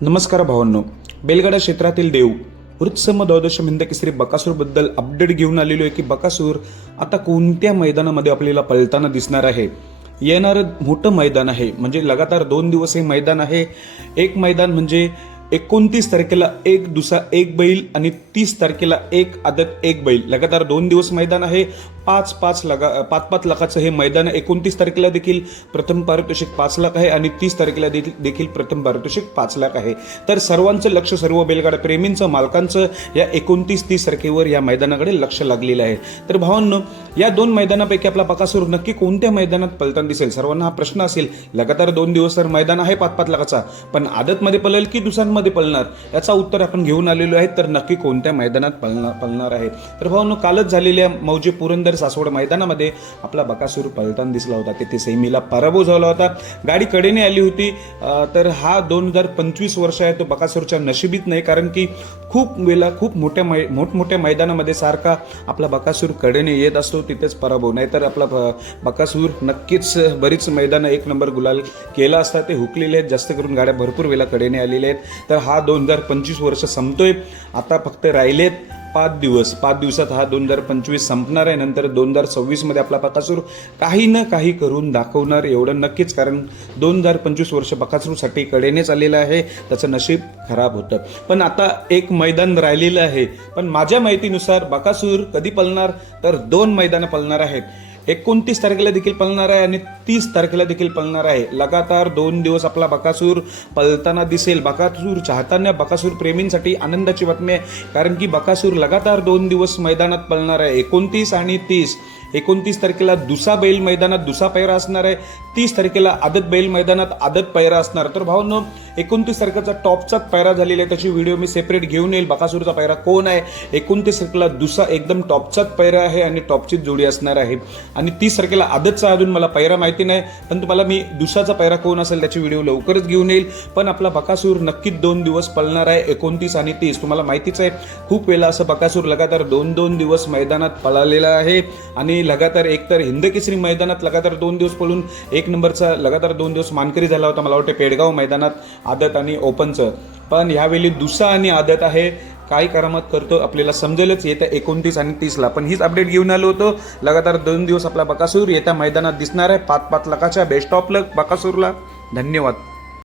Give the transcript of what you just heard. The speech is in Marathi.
नमस्कार भावांनो, बैलगाडा क्षेत्रातील देव वृत्सम द्वादश हिंद केसरी बकासूर बद्दल अपडेट घेऊन आलेलो आहे की बकासूर आता कोणत्या मैदानामध्ये आपल्याला पळताना दिसणार आहे। येणारं मोठं मैदान आहे, म्हणजे लगातार 2 दिवस हे मैदान आहे। एक मैदान म्हणजे 29 तारखेला एक दुसरा एक बैल आणि 30 तारखेला एक आदत एक बैल, लगातार 2 दिवस मैदान आहे। 5-5 लाखाचं हे मैदान 29 तारखेला देखील प्रथम पारितोषिक 5 लाख आहे आणि 30 तारखेला देखील प्रथम पारितोषिक 5 लाख आहे। तर सर्वांचं लक्ष, सर्व बैलगाडा प्रेमींचं, मालकांचं या 29-30 तारखेवर या मैदानाकडे लक्ष लागलेलं आहे। तर भावांनो, या 2 मैदानापैकी आपला बकासूर नक्की कोणत्या मैदानात पळताना दिसेल? सर्वांना हा प्रश्न असेल। लगातार 2 दिवस तर मैदान आहे 5-5 लाखाचा, पण आदतमध्ये पळेल की दुसऱ्यांमध्ये पळणार, याचा उत्तर आपण घेऊन आलेलो आहे। तर नक्की कोणत्या मैदानात पळणार आहे? तर भावांनो, कालच झालेल्या मौजे पुरंदर सासवड मैदानामध्ये आपला बकासूर पळताना दिसला होता। तिथे सेमीला पराभव झाला होता, गाडी कडेने आली होती। तर हा 2025 वर्ष आहे तो बकासूरच्या नशिबीत नाही, कारण की खूप मोठमोठ्या मैदानामध्ये सारखा आपला बकासूर कडेने येत असतो, तिथेच पराभव। नाही तर आपला बकासूर नक्कीच बरीच मैदान 1 नंबर गुलाल केला असता। ते हुकलेले आहेत, जास्त करून गाड्या भरपूर वेळा कडेने आलेल्या आहेत। तर हा 2025 वर्ष संपतोय, आता फक्त राहिलेत 5 दिवस। 5 दिवसात हा 2025 संपणार आहे। नंतर 2026 मध्ये आपला बकासूर काही ना काही करून दाखवणार, एवढं नक्कीच, कारण 2025 वर्ष बकासूरसाठी कडेनेच आलेलं आहे, त्याचं नशीब खराब होतं। पण आता एक मैदान राहिलेलं आहे, पण माझ्या माहितीनुसार बकासूर कधी पळणार तर 2 मैदानं पळणार आहेत। 29 तारखेला देखील पळणार आहे आणि 30 तारखेला देखील पळणार आहे। लगातार 2 दिवस आपला बकासूर पळताना दिसेल। बकासूर चाहताना, बकासूर प्रेमींसाठी आनंदाची बातमी आहे, कारण की बकासूर लगातार 2 दिवस मैदानात पळणार आहे, 29 आणि 30। 29 तारखेला दुसा बैल मैदानात दुसा पैरा असणार आहे, 30 तारखेला आदत बैल मैदानात आदत पैरा असणार। तर भावांनो, 29 तारखेचा टॉपचा पैरा झालेला आहे, त्याची व्हिडिओ मी सेपरेट घेऊन येईल। बकासूरचा पैरा कोण आहे? 29 तारखेला दुसा एकदम टॉपचाच पैरा आहे आणि टॉपचीच जोडी असणार आहे। आणि 30 तारखेला आदतचा अजून मला पैरा माहिती नाही, पण तुम्हाला मी दुसाचा पैरा कोण असेल त्याची व्हिडिओ लवकरच घेऊन येईल। पण आपला बकासूर नक्कीच 2 दिवस पळणार आहे, 29 आणि 30। तुम्हाला माहितीच आहे, खूप वेळा असं बकासूर लगातार 2-2 दिवस मैदानात पळालेला आहे आणि लगातार एकतर हिंद केसरी मैदानात लगातार 2 दिवस पळून 1 नंबरचा लगातार 2 दिवस मानकरी झाला होता, मला वाटतं पेडगाव मैदानात आदत आणि ओपनचं। पण यावेळी दुसा आणि आदत आहे, काय करामत करतो आपल्याला समजेलच येत्या 29 आणि 30ला। पण हीच अपडेट घेऊन आलो होतो। लगातार 2 दिवस आपला बकासूर येत्या मैदानात दिसणार आहे 5-5 लाखाच्या। बेस्ट ऑफ लक बकासूरला, धन्यवाद।